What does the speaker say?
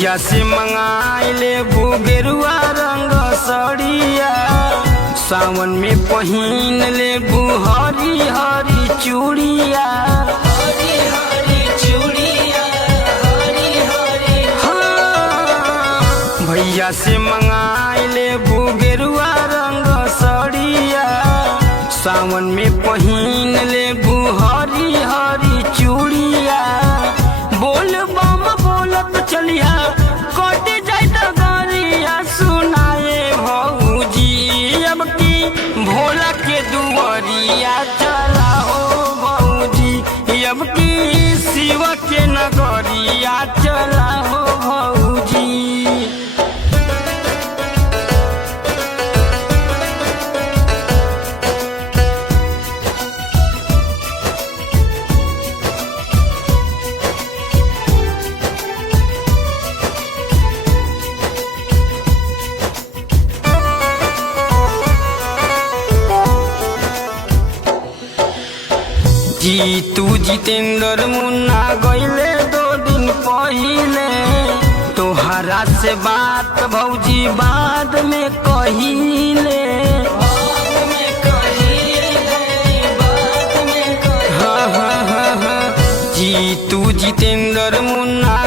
भैया से मंगाइले गेरुआ रंग सड़िया, सावन में पहिन ले हरी हरी चूड़िया। हाँ, भैया से मंगाइले गेरुआ रंग सड़िया, सावन में पहिन ले हरी हरी चूड़िया। बोल बम बोलत चलिया कट जाए डगरिया, सुनाए भौजी अब की भोला के दुआरिया चला हो भौजी, अब की शिव के नगरिया चला हो भौजी। जीतू जितेंद्र मुन्ना गईले 2 दिन पहिले, तोहरा से बात भौजी बाद में कहिले। हाँ हाँ हाँ हाँ, जीतू जितेंद्र मुन्ना